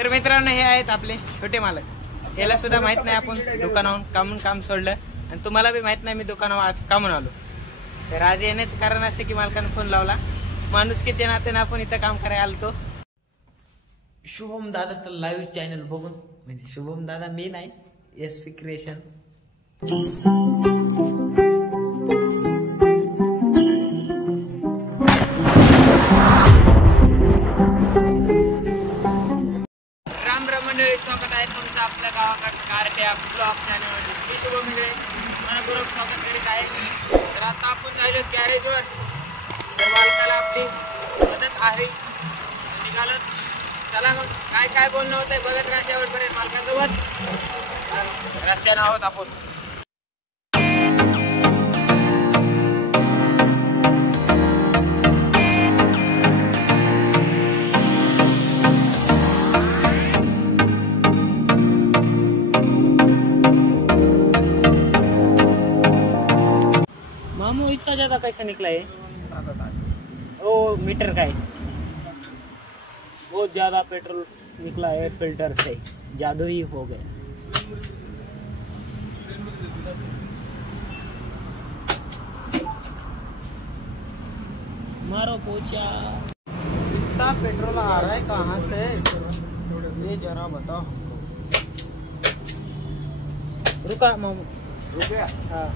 तर मित्रांनो हे आहेत आपले छोटे मालक. याला सुद्धा माहित नाही आपण दुकानावरून काम सोडलं आणि तुम्हाला बी माहित नाही मी दुकानावर आज कामून आलो. तर आज येण्याचं कारण असे की मालकाने फोन लावला, माणुसकीच्या नात्याने आपण इथं काम करायला आलतो. शुभम दादाचं लाईव्ह चॅनल बघून, म्हणजे शुभम दादा मी नाही, SP क्रिएशन. राम राम मंडळी, स्वागत आहे तुमचं आपल्या गावाकडच्या कारट्या ब्लॉग चॅनलमध्ये. मी शुभम मिळे मनपूर्वक स्वागत करीत आहे. तर आता आपण जायलो गॅरेजवर. तर मालकाला आपली मदत आहे, निघालो. चला मग काय बोलणं होतंय बघत राहा शेवटपर्यंत मालकासोबत. रस्त्यानं आहोत आपण. मामू इतना ज्यादा कैसा निकला है? ओ मीटर का है, बहुत ज्यादा पेट्रोल निकला है फिल्टर से, जादू ही हो गया. मारो पोचा. इतना पेट्रोल आ रहा है कहाँ से, ये जरा बताओ. रुका मामू, रुक गया. हाँ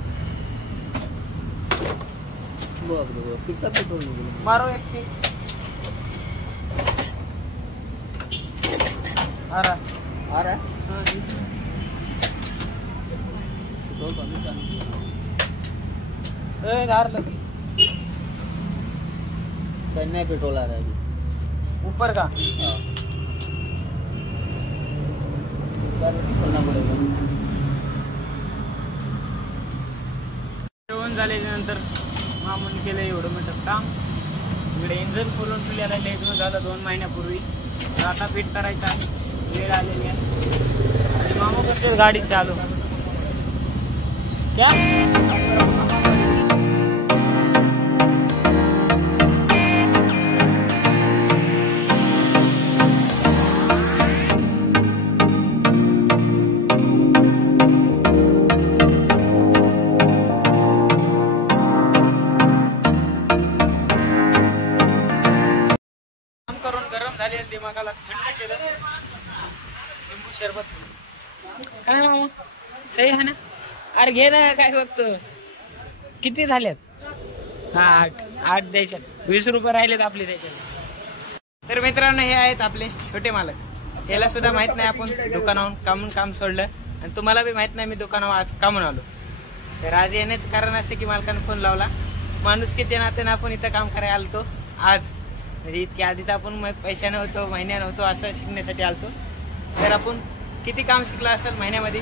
कितना पेट्रोल निकला? मारो एक की. आ रहा है. हाँ धार लगी. नहीं पेट्रोल आ रहा है अभी ऊपर का. निकलना पड़ेगा. जेवण झाल्यानंतर मामून केलं एवढं मोठं काम. इकडे इंजन खोलून ठेवलेलं लेजून झालं 2 महिन्यापूर्वी. आता फिट करायचा वेळ आलेली आहे आणि मामू करते गाडी चालू. क्या दिमागाला थंड केलं. लिंबू शरबत काय मामा सही आहे ना? अरे घे ना, काय बघतो. किती झाल्यात? 8 द्यायच्यात. 20 रुपये राहिलेत आपले त्याच्यात. तर मित्रांनो हे आहेत आपले छोटे मालक. याला सुद्धा माहित नाही आपण दुकानावरून काम सोडलं आणि तुम्हाला बी माहित नाही मी दुकानावर आज कामून आलो. तर आज येण्याचं कारण असे की मालकाने फोन लावला, माणुसकीच्या नात्याने आपण इथं काम करायला आलतो आज. म्हणजे इतक्या आधी तर आपण पैशानं होतो, महिन्यानं होतो, असं शिकण्यासाठी आलतो. तर आपण किती काम शिकला असेल महिन्यामध्ये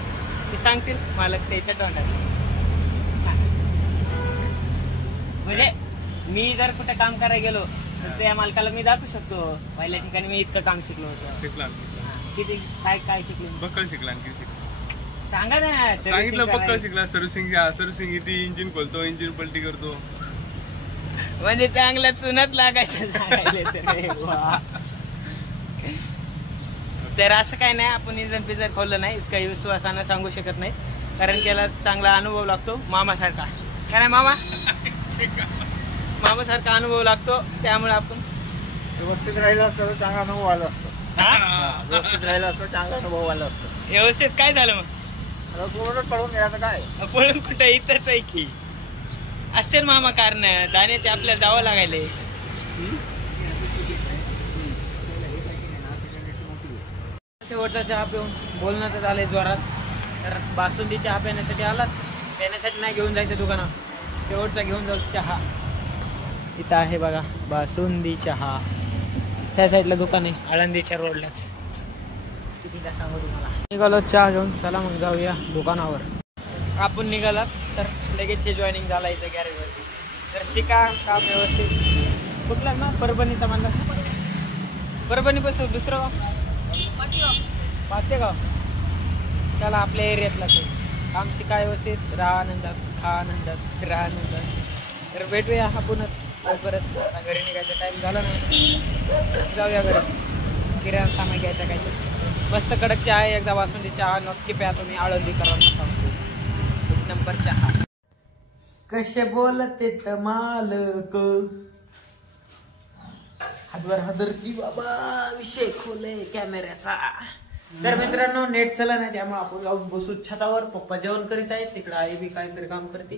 ते सांगतील मालक त्याच्या तोंडात. म्हणजे मी जर कुठं काम करायला गेलो तर त्या मालकाला मी दाखवू शकतो पहिल्या ठिकाणी मी इतकं काम शिकलो होतो. किती काय शिकलो? बक्कल शिकला. सांगा ना. सांगितलं बक्कल शिकला. सर्व्हिसिंग इथे इंजिन खोलतो, इंजिन पलटी करतो. म्हणजे चांगलं चुनत लागायचं सांगायला. तर असं काय नाही, आपण इंजन पिजर खोललं नाही काही विश्वासानं सांगू शकत नाही, कारण त्याला चांगला अनुभव लागतो मामासारखा. काय नाही मामा, मामासारखा अनुभव लागतो. त्यामुळे आपण व्यवस्थित राहिला असतो चांगला अनुभव आला असतो. व्यवस्थित राहिला असतो चांगला अनुभव आला असतो. व्यवस्थित काय झालं मग? पळून गेला काय? पळून कुठं, इथंच आहे की. असते मामा कारण जाण्याचे आपल्याला जावं लागायले. शेवटचा चहा पिऊन बोलणं तर झालंय जोरात. तर बासुंदी चहा पिण्यासाठी आलात, पिण्यासाठी नाही घेऊन जायचं दुकानात. शेवटचा घेऊन जाऊ चहा. इथं आहे बघा बासुंदी चहा. त्या साईडला दुकान आहे, आळंदीच्या रोडलाच. कितीदा सांगू तुम्हाला. निघालो चहा घेऊन. चला मग जाऊया दुकानावर. आपण निघाला तर लगेच हे जॉईनिंग झाला इथं गॅरेजवरती. तर शिका काम व्यवस्थित. कुठला ना परभणीचा म्हणला. परभणी पासून दुसरं गाव पाचेगाव. त्याला आपल्या एरियातला काम शिका व्यवस्थित. राहा आनंदात, खा आनंदात, राहा आनंदात. तर भेटूया आपणच लवकरच. घरी निघायचा टाइम झाला नाही, जाऊया घरी. किराणा सामान घ्यायचं काहीतरी मस्त कडक चहा आहे. एकदा बासुंदी चहा नक्की प्या तुम्ही. आळंदीकरांना सांगतो, एक नंबर चहा. कसे बोलते मालक हातवर हादरती बाबा, विषय खोले कॅमेऱ्याचा. तर मित्रांनो नेट चला नाही त्यामुळे आपण जाऊन बसू छतावर. पप्पा जेवण करीत आहे, तिकडे आई बी काहीतरी काम करते.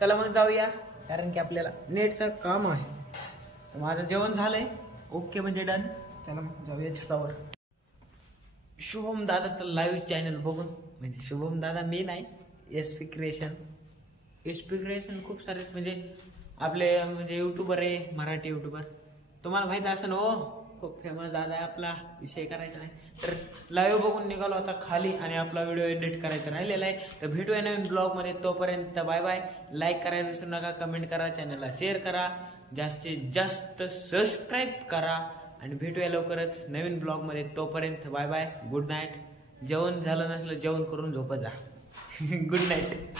चला मग जाऊया, कारण की आपल्याला नेटचं काम आहे. माझं जेवण झालंय, ओके म्हणजे डन. चला मग जाऊया छतावर. शुभम दादाचं लाईव्ह चॅनल बघून, म्हणजे शुभम दादा मी नाही, एसपी क्रिएशन खूप सारे म्हणजे आपले म्हणजे युट्यूबर आहे, मराठी युट्यूबर. तुम्हाला माहित असं ना, खूप फेमस दादा आहे आपला, विषय करायचा नाही. तर लाईव्ह बघून निघालो होता खाली आणि आपला व्हिडिओ एडिट करायचा राहिलेला आहे. तर भेटूया नवीन ब्लॉग मध्ये, तोपर्यंत बाय बाय. लाईक करायला विसरू नका, कमेंट करा, चॅनलला शेअर करा, जास्तीत जास्त सबस्क्राईब करा आणि भेटूया लवकरच नवीन ब्लॉग मध्ये. तोपर्यंत बाय बाय, गुड नाईट. जेवण झालं नसलं जेवण करून झोपत जा. Good night.